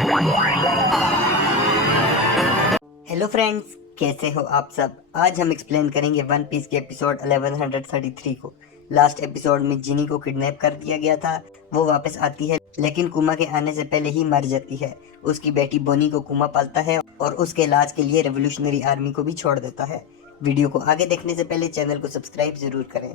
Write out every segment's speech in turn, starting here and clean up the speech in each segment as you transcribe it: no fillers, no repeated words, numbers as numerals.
Hello friends, कैसे हो आप सब। आज हम एक्सप्लेन करेंगे वन पीस के एपिसोड 1133 को। लास्ट एपिसोड में जिनी को किडनैप कर दिया गया था। वो वापस आती है लेकिन कुमा के आने से पहले ही मर जाती है। उसकी बेटी बोनी को कुमा पालता है और उसके इलाज के लिए रेवोल्यूशनरी आर्मी को भी छोड़ देता है। वीडियो को आगे देखने से पहले चैनल को सब्सक्राइब जरूर करें।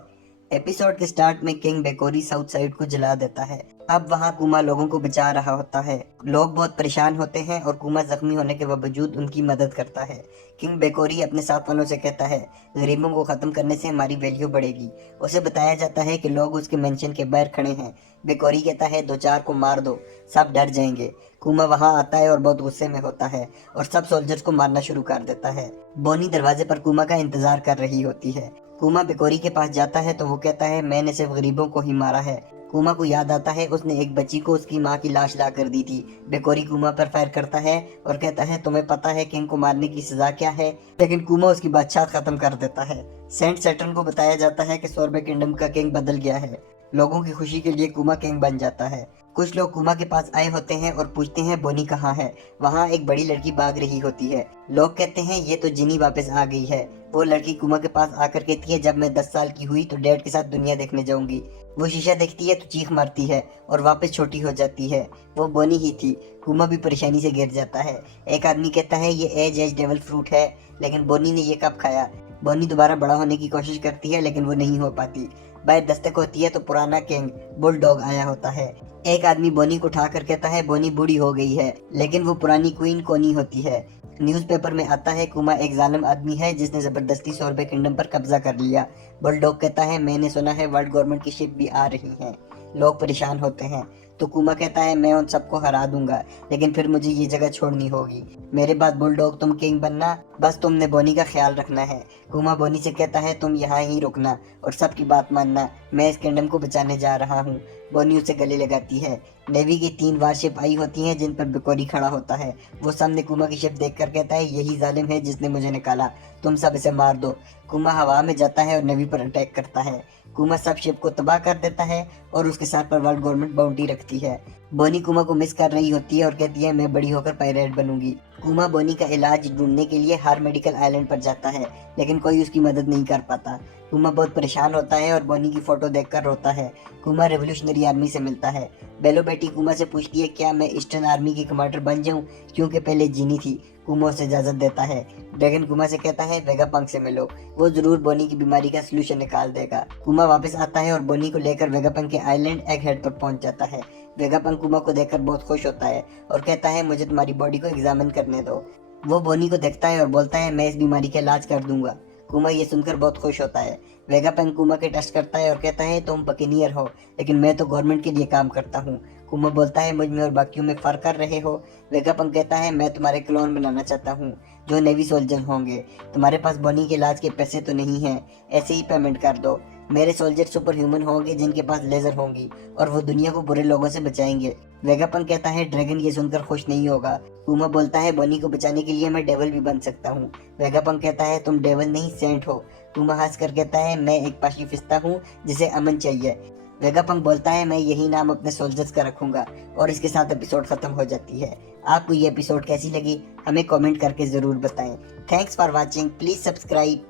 एपिसोड के स्टार्ट में किंग बेकोरी साउथ साइड को जला देता है। अब वहाँ कुमा लोगों को बचा रहा होता है। लोग बहुत परेशान होते हैं और कुमा जख्मी होने के बावजूद उनकी मदद करता है। किंग बेकोरी अपने साथ वालों से कहता है, गरीबों को खत्म करने से हमारी वैल्यू बढ़ेगी। उसे बताया जाता है कि लोग उसके मेंशन के बाहर खड़े हैं। बेकोरी कहता है, दो चार को मार दो, सब डर जाएंगे। कुमा वहाँ आता है और बहुत गुस्से में होता है और सब सोल्जर्स को मारना शुरू कर देता है। बोनी दरवाजे पर कुमा का इंतजार कर रही होती है। कुमा बेकोरी के पास जाता है तो वो कहता है, मैंने सिर्फ गरीबों को ही मारा है। कुमा को याद आता है उसने एक बच्ची को उसकी माँ की लाश ला कर दी थी। बेकोरी कुमा पर फायर करता है और कहता है, तुम्हें पता है किंग को मारने की सजा क्या है। लेकिन कुमा उसकी बादशाह खत्म कर देता है। सेंट सैटर्न को बताया जाता है कि सोर्बे किंगडम का किंग बदल गया है। लोगों की खुशी के लिए कुमा किंग बन जाता है। कुछ लोग कुमा के पास आए होते हैं और पूछते हैं बोनी कहाँ है। वहाँ एक बड़ी लड़की भाग रही होती है। लोग कहते हैं ये तो जिनी वापस आ गई है। वो लड़की कुमा के पास आकर कहती है, जब मैं 10 साल की हुई तो डैड के साथ दुनिया देखने जाऊंगी। वो शीशा देखती है तो चीख मारती है और वापस छोटी हो जाती है। वो बोनी ही थी। कुमा भी परेशानी से गिर जाता है। एक आदमी कहता है ये एज डेविल फ्रूट है, लेकिन बोनी ने ये कब खाया। बोनी दोबारा बड़ा होने की कोशिश करती है लेकिन वो नहीं हो पाती। बाहर दस्तक होती है तो पुराना किंग बुलडॉग आया होता है। एक आदमी बोनी को उठाकर कहता है, बोनी बूढ़ी हो गई है, लेकिन वो पुरानी क्वीन कोनी होती है। न्यूज़पेपर में आता है कुमा एक जालिम आदमी है जिसने जबरदस्ती सोर्बे किंगडम पर कब्जा कर लिया। बुलडॉग कहता है, मैंने सुना है वर्ल्ड गवर्नमेंट की शिप भी आ रही है। लोग परेशान होते हैं तो कुमा कहता है, मैं उन सबको हरा दूंगा, लेकिन फिर मुझे ये जगह छोड़नी होगी। मेरे बाद बुलडॉग तुम किंग बनना, बस तुमने बोनी का ख्याल रखना है। कुमा बोनी से कहता है, तुम यहाँ ही रुकना और सबकी बात मानना, मैं इस किंगडम को बचाने जा रहा हूँ। बोनी उसे गले लगाती है। नेवी की 3 वारशिप आई होती हैं जिन पर बेकोरी खड़ा होता है। वो सामने कुमा की शिप देखकर कहता है, यही जालिम है जिसने मुझे निकाला, तुम सब इसे मार दो। कुमा हवा में जाता है और नेवी पर अटैक करता है। कुमा सब शिप को तबाह कर देता है और उसके साथ पर वर्ल्ड गवर्नमेंट बाउंड्री रखती है। बोनी कुमा को मिस कर रही होती है और कहती है, मैं बड़ी होकर पायरेट बनूंगी। कुमा बोनी का इलाज ढूंढने के लिए हर मेडिकल आइलैंड पर जाता है लेकिन कोई उसकी मदद नहीं कर पाता। कुमा बहुत परेशान होता है और बोनी की फोटो देखकर रोता है। कुमा रेवोल्यूशनरी आर्मी से मिलता है। बेलो बेटी कुमा से पूछती है, क्या मैं ईस्टर्न आर्मी की कमांडर बन जाऊं, क्योंकि पहले जीनी थी। कुमा उसे इजाजत देता है। ड्रैगन कुमा से कहता है, वेगापंक से मिलो, वो जरूर बोनी की बीमारी का सलूशन निकाल देगा। कुमा वापस आता है और बोनी को लेकर वेगापंक के आइलैंड एग हेड पर पहुंच जाता है। वेगापंक कुमा को देखकर बहुत खुश होता है और कहता है, मुझे तुम्हारी बॉडी को एग्जामिन करने दो। वो बोनी को देखता है और बोलता है, मैं इस बीमारी का इलाज कर दूंगा। कुमा ये सुनकर बहुत खुश होता है। वेगापंक कुमा के टेस्ट करता है और कहता है, तुम बकिनियर हो लेकिन मैं तो गवर्नमेंट के लिए काम करता हूँ। कुमा बोलता है, मुझ में और बाकियों में फर्क कर रहे हो। वेगापंक कहता है, मैं तुम्हारे क्लोन बनाना चाहता हूँ जो नेवी सोल्जर होंगे। तुम्हारे पास बोनी के इलाज के पैसे तो नहीं हैं, ऐसे ही पेमेंट कर दो। मेरे सोल्जर सुपर ह्यूमन होंगे जिनके पास लेजर होंगी और वो दुनिया को बुरे लोगों से बचाएंगे। वेगापंक कहता है, ड्रैगन ये सुनकर खुश नहीं होगा। कुमा बोलता है, बोनी को बचाने के लिए मैं डेविल भी बन सकता हूँ। वेगापंक कहता है, तुम डेविल नहीं सेंट हो। कुमा हंसकर कहता है, मैं एक पाशिफिस्ता हूँ जिसे अमन चाहिए। वेगापंक बोलता है, मैं यही नाम अपने सोल्जर्स का रखूंगा और इसके साथ एपिसोड खत्म हो जाती है। आपको ये एपिसोड कैसी लगी हमें कमेंट करके जरूर बताएं। Thanks for watching, please subscribe.